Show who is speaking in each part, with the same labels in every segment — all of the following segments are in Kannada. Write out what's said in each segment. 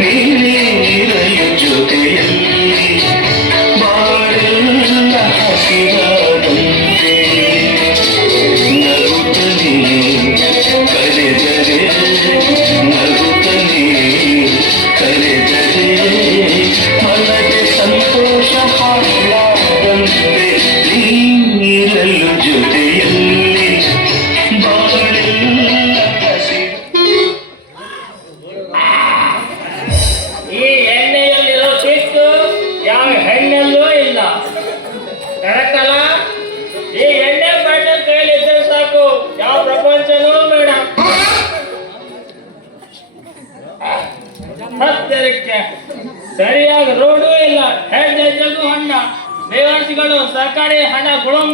Speaker 1: ನೀರಿನ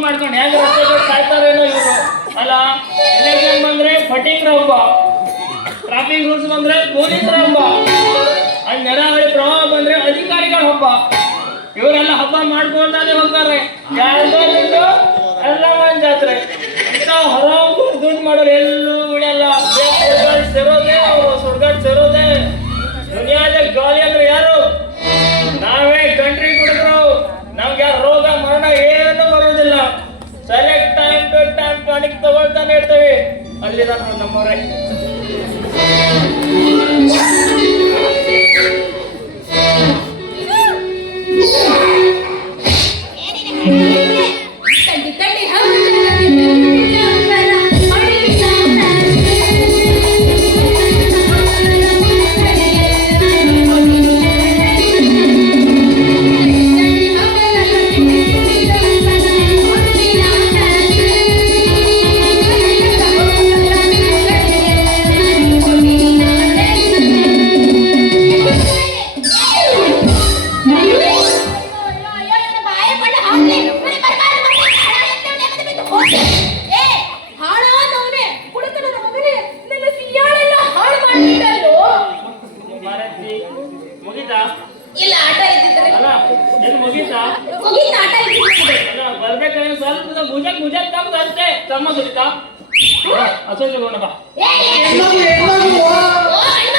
Speaker 2: ಮಾಡ್ಕೊಂಡು ಹೆಂಗ್ ರಸ್ತೆಗಳು ಸಾಯ್ತಾರೇನೋ ಇವರು. ಅಲ್ಲ, ಎಲೆಕ್ಷನ್ ಬಂದ್ರೆ ಫಟಿಂಗ್ ಹಬ್ಬ ಟ್ರಾಫಿಕ್ ರೂಲ್ಸ್ ಬಂದ್ರೆ ಪೊಲೀಸರ ಹಬ್ಬ ಅಲ್ಲಿ ನೆರಾವಳಿ ಪ್ರವಾಹ ಬಂದ್ರೆ ಅಧಿಕಾರಿಗಳ ಹಬ್ಬ. ಇವರೆಲ್ಲ ಹಬ್ಬ ಮಾಡ್ಕೊಂಡಾನೆ ಹೋಗ್ತಾರೆ. ಎಲ್ಲ ಒಂದ್ ಜಾತ್ರೆ. ಅಂತ ಹೊರ ದುಡ್ಡು ಮಾಡೋರು ಎಲ್ಲೂ ಉಳಿಯಲ್ಲ. ಸೇರೋದೆ, ಅವರು ಸುಡ್ಗಾಡ್ ಸೇರೋದೇ. ದುನಿಯಾದ ಗಾಳಿ ಅಂದ್ರೆ ಯಾರು? ನಾವೇ ಕಂಟ್ರಿ ಕುಡಿದ್ರು. ನಮ್ಗೆ ರೋಗ, ಮರಣ ಏನು ಸರಿಯಾಗಿ ಟೈಮ್ ಟು ಟೈಮ್ ಟಾನಿಕ್ ತಗೊಳ್ತಾನೆ ಇರ್ತೇವೆ ಅಲ್ಲಿ ನಾನು ನಮ್ಮವರೇ
Speaker 3: ಓ, ಅಣ್ಣ,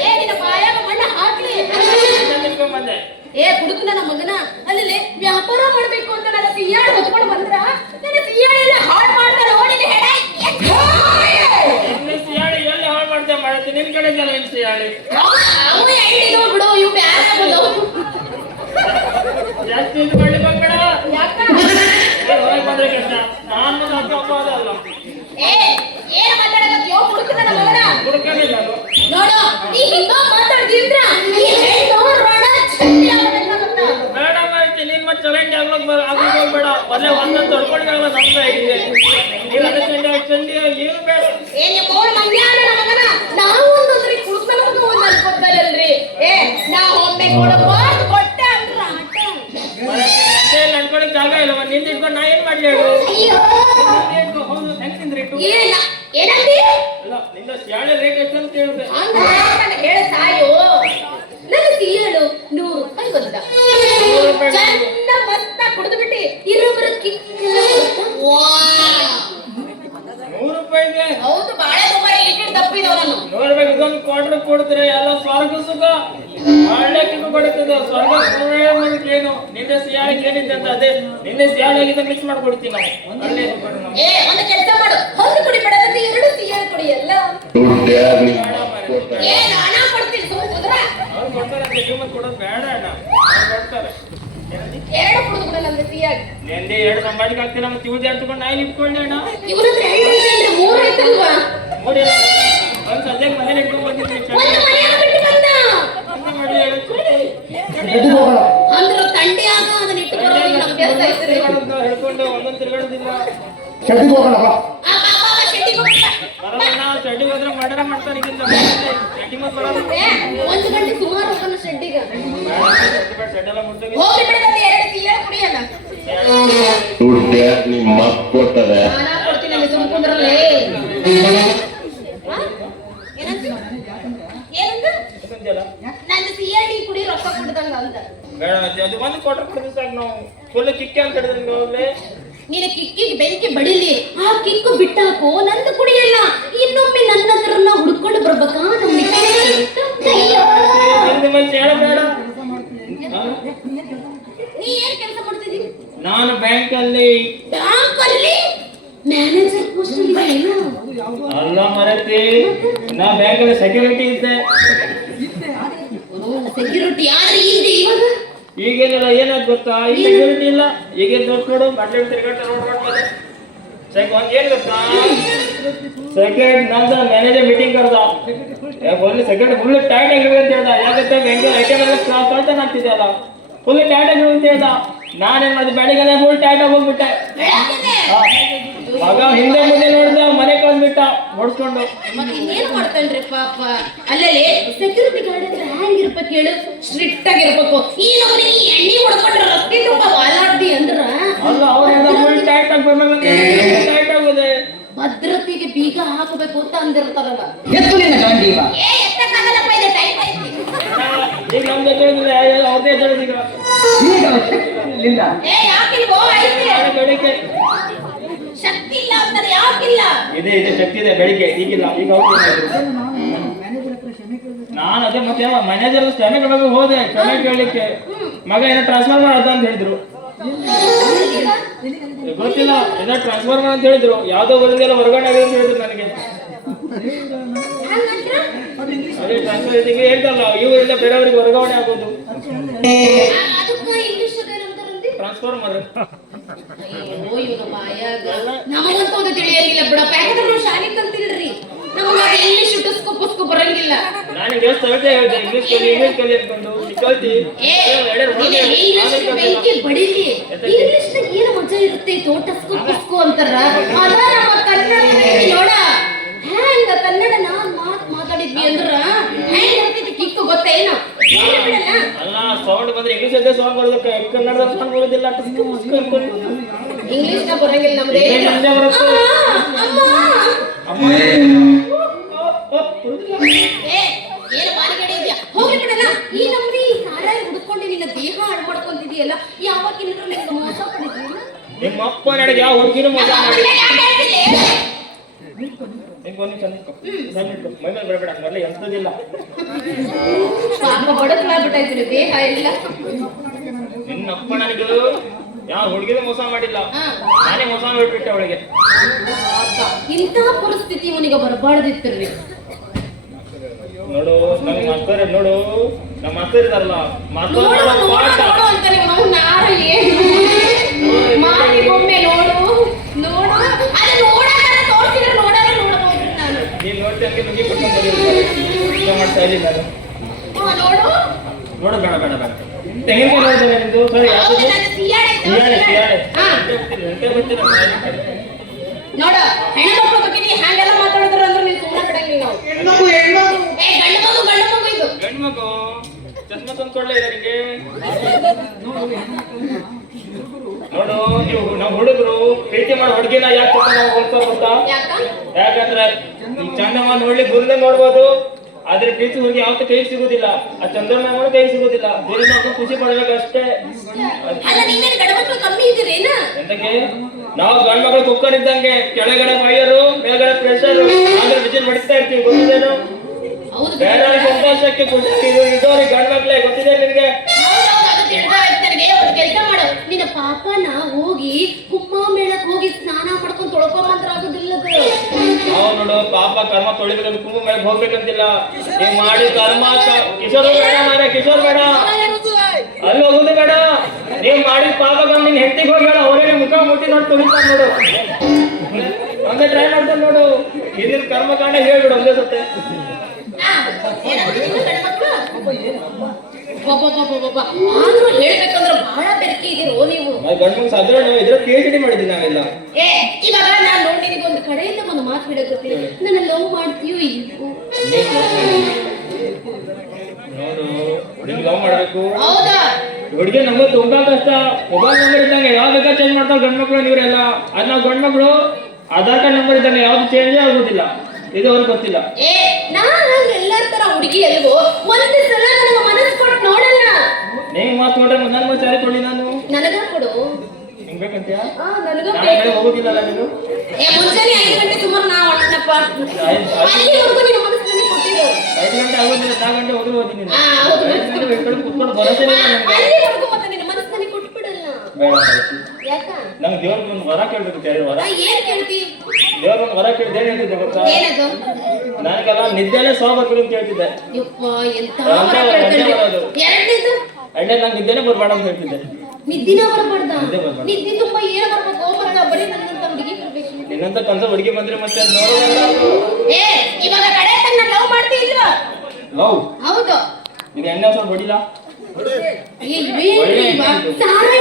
Speaker 3: ಏ ನಿನ್ನ ತಮ್ಮ ಮಣ್ಣ ಹಾಕ್ಲಿ
Speaker 2: ತಿಳ್ಕೊಂಡ್ ಬಂದೆ
Speaker 3: ಏ ಹುಡುಗ ನನ್ನ ಮಗನ ಅಲ್ಲಿ ವ್ಯಾಪಾರ ಮಾಡ್ಬೇಕು ಅಂತ ನನ್ನ ಸಿಯಾಳ ಹೊತ್ಕೊಂಡು ಬಂದ್ರ ನನ್ನ ಸಿಯಾಳೆಲ್ಲ ಹಾಳು ಮಾಡ್ತಾರ ಓಡಿಲಿ
Speaker 2: ಎಲ್ಲಿ ಹಾಳು ಮಾಡ್ತೇವೆ ಮಾಡತ್ತಿ ನಿನ್ ಕಡೆ ಜನ
Speaker 3: ಸಿಯಾಡಿ ಬಿಡು ಇವು ಆಗೋದು
Speaker 2: ಜಾಸ್ತಿ ಬಂದ್ರೆ ನಾನು ಅಪ್ಪ ಅಪ್ಪ ಅದಲ್ಲ
Speaker 3: ಏ ಏನ್
Speaker 2: ಹುಡುಕಲಿಲ್ಲ ಬೇಡ ಮಾಡ್ತಿ ನೀನ್ ಮತ್ತೆ ಚರಂಡಿ ಆಗ್ಲಕ್ ಬರ ಆಗ್ಲಿಕ್ಕೆ ಹೋಗ್ಬೇಡ. ಒಳ್ಳೆ ಒಂದೊಂದು ತೊಡ್ಕೊಂಡಿರಲ್ಲ ನಮ್ದ ಇದೆ ನೀನ್ ಅದೇ ಚಂಡಿ ಚಂಡಿ ಏನು ಬೇಡ.
Speaker 3: ನಾವು ಒಂದೊಂದ್ರಿ ಒಂದ್ ಅನ್ಕೊತಾರಲ್ರಿ ಏ ನಾ ಒಮ್ಮೆ ಕೊಡಬಹುದು
Speaker 2: ಇಟ್ಕೊಂಡು ನಾ ಏನ್ ಮಾಡ್ಲಿ ಹೇಳು? ಹೌದು ಹೆಂಗ್ ತಿಂದ್ರಿ ಇಟ್ಟು? ಅಲ್ಲ ನಿನ್ನ ಶಾಲೆ ರೇಟ್ ಎಷ್ಟು ಅಂತ ಕೇಳಿದೆ
Speaker 3: ಹಂಗ ನಾನು ಹೇಳ ಸಾಯೋ ನನ್ನ ಸಿಯಳು ನೂರು ರೂಪಾಯಿ ಬಂದ
Speaker 2: ನೂರು ರೂಪಾಯಿ
Speaker 3: ಚಂದ ಮಸ್ತ ಕುಡಿದು ಬಿಟ್ಟು ಇರೊಬ್ಬರ ಕಿಕ್ಕಿಲ್ಲ
Speaker 2: ನೂರು ರೂಪಾಯಿಗೆ
Speaker 3: ಹೌದು ಬಾಳೆ ದುಬಾರಿ ಇಟ್ಟಿಟ್ಟು ತಪ್ಪಿದವ ನಾನು
Speaker 2: ಇದೊಂದು ಕ್ವಾರ್ಟರ್ ಕೊಡ್ತೀರಾ ಎಲ್ಲ ಸ್ವರ್ಗ ಸುಖ. ಮಾಡ್ಲಿಕ್ಕೆ ಕೊಡುತ್ತದೆ ಸ್ವರ್ಗ ಏನು? ನಿನ್ನೆ ಸಿಯಾಳಿಗೆ ಏನಿದೆ ಅಂತ. ಅದೇ ನಿನ್ನೆ ಸಿಯಾಳಿಗಿಂತ ಮಿಕ್ಸ್ ಮಾಡ್ಕೊಡ್ತೀವಿ ನಾವು. ಕೊಡು.
Speaker 3: ಏ ಒಂದು ಕೆಲಸ ಮಾಡು. ಕುಡಿ ಎರಡು ಸಿಯಳು ಕುಡಿ ಎಲ್ಲ. ಏ ನಾನಾ ಕೊಡ್ತೀನಿ. ಸುಮ್ಮನೆ ಕುದ್ರ.
Speaker 2: ಅವ್ರು ಕೊಡ್ತಾರೆ ಅಂತ. ನೀವು ಕೊಡೋದು ಬೇಡ ಅಣ್ಣ. ಕೊಡ್ತಾರೆ?
Speaker 3: ಎರಡು ಕುಡಿದು ನಮ್ಗೆ ಸಿಯಾಗ
Speaker 2: ನಿಂದೆ ಎರಡು ಸಂಬಾಳಕ್ಕೆ ಆಗ್ತಿಲ್ಲ ಮತ್ತೆ ಇವ್ದು ಅಂತ ನಾ ಇಲ್ಲಿ ಇಟ್ಕೊಂಡೆ ಅಣ್ಣ
Speaker 3: ಇವ್ರ ಹತ್ರ ಮೂರು
Speaker 2: ನೋಡಿ ಒಂದು ಮನೇಲಿ ಇಟ್ಕೊಂಡು
Speaker 3: ಬಿಟ್ಟು ಬಂದ. ಅಂದ್ರ ಅದನ್ನ ಇಟ್ಟು ಬರೋದು ಐತ್ರಿ
Speaker 2: ಹೇಳ್ಕೊಂಡು ಒಂದೊಂದು ತಿರ್ಗಾಡೋದಿಲ್ಲ.
Speaker 3: ಆ ಶೆಟ್ಟಿಗೆ ಹೋಗ್ಬಿಟ್ಟ.
Speaker 2: ಚಡ್ಡಿ ಹೋದ್ರೆ ಮರ್ಡರ ಮಾಡ್ತಾರೆ ಈಗಿಂದ ಚಡ್ಡಿ ಮತ್ತೆ ಬರೋದು
Speaker 3: ಏ, ಒಂದು ಗಂಟೆ ಸುಮಾರು ಹೋಗೋಣ ಶೆಡ್ಡಿಗೆ.
Speaker 2: ಚಡ್ಡಿ ಎಲ್ಲ ಮುಟ್ಟೋಗಿ
Speaker 3: ಹೋಗಿ ಬಿಡದಂತೆ ಎರಡು ಸಿಯಳು ಕುಡಿಯೋಣ.
Speaker 4: ದುಡ್ಡು ನಿಮ್ಮ ಮಕ್ ಕೊಟ್ಟದೆ?
Speaker 3: ನಾನಾ ಕೊಡ್ತೀನಿ ಅಲ್ಲಿ
Speaker 2: ಇದೊಂದೆಲ್ಲ
Speaker 3: ನಂದು ಸಿಯಡಿ ಕುಡಿ ರೊಕ್ಕ ಕೊಡ್ದಂಗ ಅಂತ.
Speaker 2: ಬೇಡ ಮತ್ತೆ ಅದು ಒಂದು ಕ್ವಾರ್ಟರ್ ಕೊಡಿದ್ರೆ ಸಾಕು ನಾವು. ಫುಲ್ ಕಿಕ್ಕೆ ಅಂತ ಹಿಡಿದ್ರೆ ಹೋಗ್ಲಿ.
Speaker 3: ನಿನ್ನ ಕಿಕ್ಕಿಗೆ ಬೆಂಕಿ ಬಡಿಲಿ ಆ ಕಿಕ್ಕು ಬಿಟ್ಟಾಕು ನಂದು ಕುಡಿಯಲ್ಲ. ಇನ್ನೊಮ್ಮೆ ನನ್ನ ಹತ್ರನ ಹುಡ್ಕೊಂಡು ಬರ್ಬೇಕಾ.
Speaker 2: ಒಂದು ಹೇಳಬೇಡ.
Speaker 3: ನೀ ಏನ್ ಕೆಲಸ ಮಾಡ್ತಿದ್ದೀವಿ
Speaker 2: ನಾನು ಬ್ಯಾಂಕ್ ಅಲ್ಲಿ
Speaker 3: ಬ್ಯಾಂಕ್ ಅಲ್ಲಿ ಮ್ಯಾನೇಜರ್ ಪೋಸ್ಟ್
Speaker 2: ಅಲ್ಲ ಮರತಿ ನಾ ಬ್ಯಾಂಕ್ ಅಲ್ಲಿ ಸೆಕ್ಯೂರಿಟಿ ಇದ್ದೆ.
Speaker 3: ಸೆಕ್ಯೂರಿಟಿ ಆದ್ರೆ ಇದೆ ಇವಾಗ
Speaker 2: ಈಗೇನಿಲ್ಲ ಏನಾದ್ ಗೊತ್ತಾ? ಈಗ ಸೆಕ್ಯೂರಿಟಿ ಇಲ್ಲ ಈಗೇನ್ ನೋಡ್ಕೊಡು ನೋಡು ಬಟ್ಲೆ ತಿರ್ಗಾಟ ರೋಡ್ ಸೆಕ್ ಒಂದ್ ಏನ್ ಗೊತ್ತಾ? ಸೆಕೆಂಡ್ ನಂದ ಮ್ಯಾನೇಜರ್ ಮೀಟಿಂಗ್ ಕರ್ದ. ಫುಲ್ ಸೆಕೆಂಡ್ ಫುಲ್ ಟೈಟ್ ಆಗಿರ್ಬೇಕು ಅಂತ ಹೇಳ್ದ. ಯಾಕಂತ ಬೆಂಗಳೂರು ಐಟಮ್ ಎಲ್ಲ ಎಲ್ ಕಳ್ತನ ಫುಲ್ ಟೈಟ್ ಆಗಿರ್ಬೇಕು ಅಂತ ಹೇಳ್ದ. ನಾನೇನ್ ಮಾಡಿದೆ ಬೆಳಿಗ್ಗೆ ಫುಲ್ ಟೈಟ್ ಆಗಿ ಹೋಗ್ಬಿಟ್ಟೆ. ಮಗ ಹಿಂದೆ ಮುಂದೆ ನೋಡಿದ ಮನೆ ಕಳ್ದ್ಬಿಟ್ಟ ಹೊಡ್ಸ್ಕೊಂಡು
Speaker 3: ಮತ್ತೆ ಇನ್ನೇನ್ ಮಾಡ್ತಾನ್ರಿ ಪಾಪ? ಅಲ್ಲಲ್ಲಿ ಸೆಕ್ಯೂರಿಟಿ ಗಾರ್ಡ್ ಅಂದ್ರೆ ಹೆಂಗಿರ್ಬೇಕು ಹೇಳು? ಸ್ಟ್ರಿಕ್ಟ್ ಆಗಿರ್ಬೇಕು ಈ ನಮ್ಮನೆ ಈ ಎಣ್ಣೆ ಹೊಡ್ಕೊಂಡ್ರೆ ರಸ್ತೆ ತುಂಬ ವಾಲಾಡ್ದಿ ಅಂದ್ರ.
Speaker 2: ಅಲ್ಲ ಅವ್ರೆಲ್ಲ ಫುಲ್ ಟೈಟ್ ಆಗಿ ಬರ್ಬೇಕಂದ್ರೆ ಟೈಟ್ ಆಗೋದೆ.
Speaker 3: ಭದ್ರತೆಗೆ ಬೀಗ ಹಾಕಬೇಕು ಅಂತ ಅಂದಿರ್ತಾರಲ್ಲ.
Speaker 5: ಎತ್ತು ನಿನ್ನ ಗಾಂಡೀವ
Speaker 3: ಏ ಎತ್ತಕ್ಕಾಗಲ್ಲಪ್ಪ ಇದೆ ಟೈಮ್ ಐತಿ
Speaker 2: ಈಗ ನಮ್ದು ಎದ್ದೇಳಿದ್ರೆ ಅವ್ರದ್ದೇ ಎದ್ದೇಳಿದ್ ಈಗ.
Speaker 3: ಐತಿ
Speaker 2: ನಾಳೆ ಬೆಳಿಗ್ಗೆ.
Speaker 3: ಶಕ್ತಿ ಇಲ್ಲ ಅಂತಾರೆ ಯಾಕಿಲ್ಲ
Speaker 2: ಇದೆ ಇದೆ ಶಕ್ತಿ ಇದೆ ಬೆಳಿಗ್ಗೆ. ಈಗಿಲ್ಲ ಈಗ ನಾನು ಅದೇ ಮತ್ತೆ ಮ್ಯಾನೇಜರ್ ಕ್ಷಮೆ ಕೇಳಬೇಕು ಹೋದೆ ಕ್ಷಮೆ ಕೇಳಲಿಕ್ಕೆ. ಮಗ ಏನೋ ಟ್ರಾನ್ಸ್ಫರ್ ಮಾಡ್ದ ಅಂತ ಹೇಳಿದ್ರು. ಗೊತ್ತಿಲ್ಲ ಏನೋ ಟ್ರಾನ್ಸ್ಫರ್ ಮಾಡ ಅಂತ ಹೇಳಿದ್ರು. ಯಾವ್ದೋ ಊರಿಂದೆಲ್ಲ ಹೊರಗಡೆ ಆಗಿದೆ ಅಂತ ಹೇಳಿದ್ರು ನನಗೆ. ಅದೇ ಟ್ರಾನ್ಸ್ಫರ್ ಇದೀಗ ಹೇಳ್ತಲ್ಲ ಇವರಿಂದ ಬೇರೆಯವ್ರಿಗೆ ವರ್ಗಾವಣೆ ಆಗೋದು.
Speaker 3: ಏನಂತಾರಂದಿ
Speaker 2: ಟ್ರಾನ್ಸ್ಫರ್ ಮಾಡ
Speaker 3: ಅಯ್ಯೋ ಇವ್ರ ಬಾಯಾಗ. ನಮಗಂತೂ ಅದು ತಿಳಿಯಂಗಿಲ್ಲ ಬಿಡಪ್ಪ. ಯಾಕಂದ್ರೆ ನಾವು ಶಾಲೆ ಕಲ್ತಿಲ್ರಿ. ನಮಗ ಪುಸ್ಕು ಬರಂಗಿಲ್ಲ.
Speaker 2: ನಾನು ಈಗ ಸವಿತೆ ಹೇಳಿದೆ ಇಂಗ್ಲಿಷ್ ಕಲಿ ಇಂಗ್ಲಿಷ್ ಕಲಿ ಅನ್ಕೊಂಡು ನೀ ಕಲ್ತಿ
Speaker 3: ಬಡಿಲಿ ಇಂಗ್ಲಿಷ್ ಏನು ಮಜಾ ಇರುತ್ತೆ? ತೋಟಸ್ಕೋ ಪುಸ್ಕು ಅಂತಾರ ನಮ್ಮ ಕನ್ನಡ ನೋಡ ಹೆಂಗ ಕನ್ನಡ ನಾ ಮಾತ್ ಮಾತಾಡಿದ್ವಿ ಅಂದ್ರ ಹೆಂಗ್ ಇರ್ತೈತಿ ಕಿಕ್ಕು ಗೊತ್ತೇನು ಹೇಳಿ ಬಿಡಲ್ಲ
Speaker 2: ಅಲ್ಲ ಸೌಂಡ್ ಬಂದ್ರೆ ಇಂಗ್ಲಿಷ್ ಅದೇ ಸಾಂಗ್ ಬರೋದಕ್ಕೆ ಕನ್ನಡದ ಸಾಂಗ್ ಬರೋದಿಲ್ಲ ಟಸ್ಕು ಮುಸ್ಕು ಅನ್ಕೊಂಡು
Speaker 3: ಇಂಗ್ಲಿಷ್ನ ಬರಂಗಿಲ್ಲ ನಮ್ದು
Speaker 2: ಏ, ನಮ್ದೇ ಬರುತ್ತೆ.
Speaker 3: ಅಮ್ಮ
Speaker 2: ಅಮ್ಮ
Speaker 3: ಏ ಏನು ಬಾಲಿಗಡೆ ಇದೆಯಾ ಹೋಗ್ಲಿ ಬಿಡಲ್ಲ. ಈ ನಮ್ನಿ ಸಾರಾಯಿ ಹುಡ್ಕೊಂಡು ನಿನ್ನ ದೇಹ ಹಾಳು ಮಾಡ್ಕೊಂತಿದೀಯಲ್ಲ ಯಾವಾಗ ಇಲ್ಲಿದ್ರು ನಿನ್ಗೆ
Speaker 2: ಯಾವ ಹುಡುಗಿನೂ ಮೋಸ ಮಾಡಿ ಚಂದ ಇಟ್ಕೊ. ಬರಬೇಡ ಮೊದಲೇ ಎಂತದಿಲ್ಲ
Speaker 3: ಪಾಪ ಬಡಕಲಾಗ್ಬಿಟ್ಟಾಯ್ತು ದೇಹ ಎಲ್ಲ.
Speaker 2: ನಿನ್ನ ಅಪ್ಪ ನನಗೆ ಯಾವ ಹುಡುಗಿನೂ ಮೋಸ ಮಾಡಿಲ್ಲ. ನಾನೇ ಮೋಸ ಮಾಡಿಬಿಟ್ಟೆ ಅವಳಿಗೆ.
Speaker 3: ಇಂತಹ ಪರಿಸ್ಥಿತಿ ಇವನಿಗೆ ಬರಬಾರ್ದಿತ್ತಿರ್ರಿ
Speaker 2: ನೋಡು ನಮ್ಮ ಮಾಸ್ತರ್ ನೋಡು ನಮ್ಮ ಮಾಸ್ತರ್ ಇದಾರಲ್ಲ ಮಾಸ್ತರ್
Speaker 3: ನೋಡು
Speaker 2: ಪಾಠ.
Speaker 3: ನೋಡು ಅಂತ ನೋಡು ನೋಡು. ಅದು ತೋರಿಸಿದ್ರೆ ನೋಡಬಹುದು ನಾನು.
Speaker 2: ನುಗ್ಗಿ. ಮಾಡ್ತಾ ಇದ್ದೀನಿ ನಾನು
Speaker 3: ಹಾ, ನೋಡು
Speaker 2: ನೋಡು ಬೇಡ ಬೇಡ ಬೇಡ ತೆಂಗಿನಕಾಯಿ ನೋಡಿದ್ರೆ ನಿಂದು ಸರಿ
Speaker 3: ಹೌದು,
Speaker 2: ಯಾವ್ದು?
Speaker 3: ನಾನು ಸಿಯಾಳೆ
Speaker 2: ಸಿಯಾಳೆ ಸಿಯಾಳೆ
Speaker 3: ಹಾ
Speaker 2: ಎಂತ ಗೊತ್ತಿಲ್ಲ
Speaker 3: ನೋಡ ಹೆಣ್ಮಕ್ಳ ಬಗ್ಗೆ ನೀ ಹ್ಯಾಂಗೆಲ್ಲ ಮಾತಾಡಿದ್ರ ಅಂದ್ರೆ ನೀನ್ ಸುಮ್ಮನೆ ಬಿಡಂಗಿಲ್ಲ ನಾವು
Speaker 5: ಹೆಣ್ಮಗು ಹೆಣ್ಮಗು.
Speaker 3: ಏ ಗಂಡು ಮಗು ಗಂಡು ಮಗು ಇದು.
Speaker 2: ಗಂಡ್ಮಗು ಚಸ್ಮಾ ತಂದ್ಕೊಡ್ಲೇ ಇಲ್ಲ ನಿಂಗೆ? ನೋಡು ನೀವು ನಾವು ಹುಡುಗರು ಪ್ರೀತಿ ಮಾಡೋ ಹುಡುಗಿನ ಯಾಕೆ ನಾವು ಹೋಲ್ಸೋ ಗೊತ್ತಾ
Speaker 3: ಯಾಕ?
Speaker 2: ಯಾಕಂದ್ರೆ ಈ ಚಂದಮ್ಮ ನೋಡ್ಲಿ ಗುರುದೇ ನೋಡ್ಬೋದು. ಆದ್ರೆ ಪ್ರೀತಿ ಹೋಗಿ ಯಾವತ್ತೂ ಕೈ ಸಿಗುದಿಲ್ಲ. ಆ ಚಂದ್ರನ ಕೂಡ ಕೈ ಸಿಗುದಿಲ್ಲ. ಬೇರೆ ನಾವು ಖುಷಿ
Speaker 3: ಪಡ್ಬೇಕಷ್ಟೇ
Speaker 2: ಎಂತಕ್ಕೆ ನಾವು ಗಂಡ ಮಕ್ಳು ಕುಕ್ಕರ್ ಇದ್ದಂಗೆ ಕೆಳಗಡೆ ಫೈಯರು ಮೇಲ್ಗಡೆ ಪ್ರೆಷರ್ ಆದ್ರೆ ವಿಜಿಲ್ ಮಾಡಿಸ್ತಾ ಇರ್ತೀವಿ ಗೊತ್ತಿದೇನು
Speaker 3: ಹೌದು
Speaker 2: ಬೇರೆ ಸಂತೋಷಕ್ಕೆ ಖುಷಿ ಇದು ಇದ್ದವ್ರಿಗೆ ಗಂಡ್ ಮಕ್ಳೇ ಗೊತ್ತಿದೆ ನಿನ್ಗೆ?
Speaker 3: ನಿನ್ನ ಪಾಪನ ಹೋಗಿ ಕುಮ್ಮ ಮೇಳಕ್ ಹೋಗಿ ಸ್ನಾನ ಅದು.
Speaker 2: ನಾವು ನೋಡು ಪಾಪ ಕರ್ಮ ತೊಳಿಬೇಕಂತ ಕುಂಭ ಮೇಲೆ ಹೋಗ್ಬೇಕಂತಿಲ್ಲ ಹಿಂಗ್ ಮಾಡಿ ಕರ್ಮ ಕಿಶೋರ್ ಬೇಡ ಮಾರ ಕಿಶೋರ್ ಬೇಡ ಅಲ್ಲಿ ಹೋಗುದು ಬೇಡ ನೀವ್ ಮಾಡಿ ಕರ್ಮ ನಿನ್ ಹೆಂಡತಿಗೆ ಹೋಗಿ ಬೇಡ ಅವರೇ ಮುಖ ಮುಟ್ಟಿ ನೋಡಿ ನೋಡು ಒಂದೇ ಟ್ರೈ ಮಾಡ್ತಾನೆ ನೋಡು ಹಿಂದಿನ ಕರ್ಮಕಾಂಡ ಹೇಳ್ಬಿಡು ಒಂದೇ ಸತ್ತೆ.
Speaker 3: ಆದ್ರೂ ಹೇಳ್ಬೇಕಂದ್ರೆ ಬಹಳ ಬೆರಕೆ ಇದೀರೋ ನೀವು
Speaker 2: ಗಂಡು ಸಾಧಾರಣ ನಾವು ಇದ್ರ ಪಿ ಎಚ್ ಡಿ ಮಾಡಿದ್ವಿ ನಾವೆಲ್ಲ
Speaker 3: ಇವಾಗ ನಾನು ನೋಡಿ ನಿನಗೆ ಒಂದು ಕಡೆಯಿಂದ ಹೇಳಕತ್ತೀನಿ ನನ್ನ ಲವ್ ಮಾಡ್ತೀಯೋ ಇಲ್ವೋ?
Speaker 2: ನೋಡು ನಿಮ್ಗೆ ಲವ್ ಮಾಡ್ಬೇಕು.
Speaker 3: ಹೌದಾ?
Speaker 2: ಹುಡುಗಿ ನಮ್ಗೆ ತುಂಬಾ ಕಷ್ಟ. ಮೊಬೈಲ್ ನಂಬರ್ ಇದ್ದಂಗೆ ಯಾವ ಬೇಕಾ ಚೇಂಜ್ ಗಂಡ್ ಮಕ್ಳು ನೀವ್ರೆಲ್ಲ ಅದ್ ನಾವು ಗಂಡ್ಮಕ್ಳು ಆಧಾರ್ ಕಾರ್ಡ್ ನಂಬರ್ ಇದ್ದಂಗೆ ಯಾವ್ದು ಚೇಂಜ್ ಆಗೋದಿಲ್ಲ. ಇದು ಅವ್ರಿಗೆ ಗೊತ್ತಿಲ್ಲ.
Speaker 3: ಏ ನಾನು ಹಂಗ ತರ ಹುಡುಗಿ ಅಲ್ವೋ? ಒಂದು ಸಲ ಮನಸ್ಸು ಕೊಟ್ಟು
Speaker 2: ಮಾತು ನೋಡ್ರೆ ನನ್ನ ಕೊಡಿ ನಾನು?
Speaker 3: ನನಗ ಕೊಡು.
Speaker 2: ಹಿಂಗ್ ಬೇಕಂತೀಯ. ನೀನು?
Speaker 3: ಏ ಮುಂಜಾನೆ ಐದು ಗಂಟೆ ಸುಮಾರು ನಾವು ಅಣ್ಣಪ್ಪ
Speaker 2: ಅಲ್ಲಿ
Speaker 3: ಅಲ್ಲಿವರೆಗೂ ನಿನ್ನ ಮನಸ್ಸಿನಲ್ಲಿ ಕೊಟ್ಟಿದ್ದು.
Speaker 2: ಐದು ಗಂಟೆ ಆಗೋದಿಲ್ಲ ನಾಲ್ಕು ಗಂಟೆ ಹೋಗಿ ಹೋಗಿ ನೀನು.
Speaker 3: ಆ, ಹೌದು.
Speaker 2: ಐದು ಗಂಟೆ ಈ ಕಡೆ ಕುತ್ಕೊಂಡು ಇಲ್ಲ ನನಗೆ.
Speaker 3: ಅಲ್ಲಿವರೆಗೂ ಮತ್ತೆ ನಿನ್ನ ಮನಸ್ಸಿನಲ್ಲಿ ಕೊಟ್ಬಿಡಲ್ಲ.
Speaker 2: ಬೇಡ.
Speaker 3: ಯಾಕ?
Speaker 2: ನಂಗೆ ದೇವ್ರಿಗೆ ಒಂದು ವರ ಕೇಳ್ಬೇಕು ಕೇಳಿ ವರ.
Speaker 3: ಆ, ಏನ್ ಕೇಳ್ತಿ?
Speaker 2: ದೇವ್ರ ಒಂದು ವರ ಕೇಳಿದೆ ಏನ್ ಹೇಳ್ತಿದ್ದೆ ಗೊತ್ತಾ?
Speaker 3: ಏನದು?
Speaker 2: ನನಗೆಲ್ಲ ನಿದ್ದೆನೆ ಸೋ ಅಂತ ಹೇಳ್ತಿದ್ದೆ.
Speaker 3: ಯಪ್ಪ ಎಂತ ವರ. ಎರಡನೇದು?
Speaker 2: ನಂಗೆ ನಿದ್ದೆನೆ ಬರ್ಬೇಡ ಅಂತ ಹೇಳ್ತಿದ್ದೆ.
Speaker 3: ನಿದ್ದಿನ ಬರ್ಬಾರ್ದ
Speaker 2: ನಿದ್ದೆ
Speaker 3: ತುಂಬಾ ಏನ್ ಬರ್ಬೇಕು ಬರ್ದ ಬರೀ ಬರ್ಬೇಕು
Speaker 2: ನಿನ್ನಂತ ಕಂಸ ಹುಡುಗಿ ಬಂದ್ರೆ ಮತ್ತೆ ಅದ್ ನೋಡೋದಲ್ಲ ಅದು
Speaker 3: ಏ ಇವಾಗ ಕಡೆ ತನ್ನ ಲವ್ ಮಾಡ್ತಿ ಇಲ್ವಾ?
Speaker 2: ಲವ್?
Speaker 3: ಹೌದು.
Speaker 2: ಇದು ಎಣ್ಣೆ ಸ್ವಲ್ಪ ಹೊಡಿಲ?
Speaker 3: ಏ,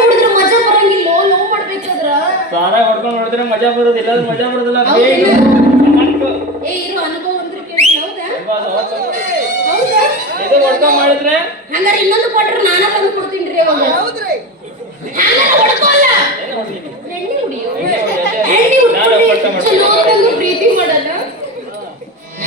Speaker 3: ಹುಡುಗ್ರ ಮಜಾ ಬರಂಗಿಲ್ಲ. ಲವ್ ಮಾಡ್ಬೇಕಾದ್ರ
Speaker 2: ಸಾರ ಹೊಡ್ಕೊಂಡು ನೋಡಿದ್ರೆ ಮಜಾ ಬರೋದಿಲ್ಲ ಮಜಾ ಬರೋದಿಲ್ಲ.
Speaker 3: ಹೌದು.
Speaker 2: ಬೇಗ ಸಾಕು.
Speaker 3: ಏ ಇರೋ ಅನುಭವ ಅಂದ್ರೆ ಕೇಳ್ತೀನಿ ಹೌದಾ?
Speaker 2: ತುಂಬಾ ಸಾಕು.
Speaker 3: ಹೌದಾ?
Speaker 2: ಇದು ಹೊಡ್ಕೊಂಡ್ ಮಾಡಿದ್ರೆ?
Speaker 3: ಹಂಗಾರೆ ಇನ್ನೊಂದು ಕೊಟ್ರೆ ನಾನ ತಂದು ಕೊಡ್ತೀನಿ ರೀ ಅವಾಗ ಹೊಡ್ಕೊಲ್ಲ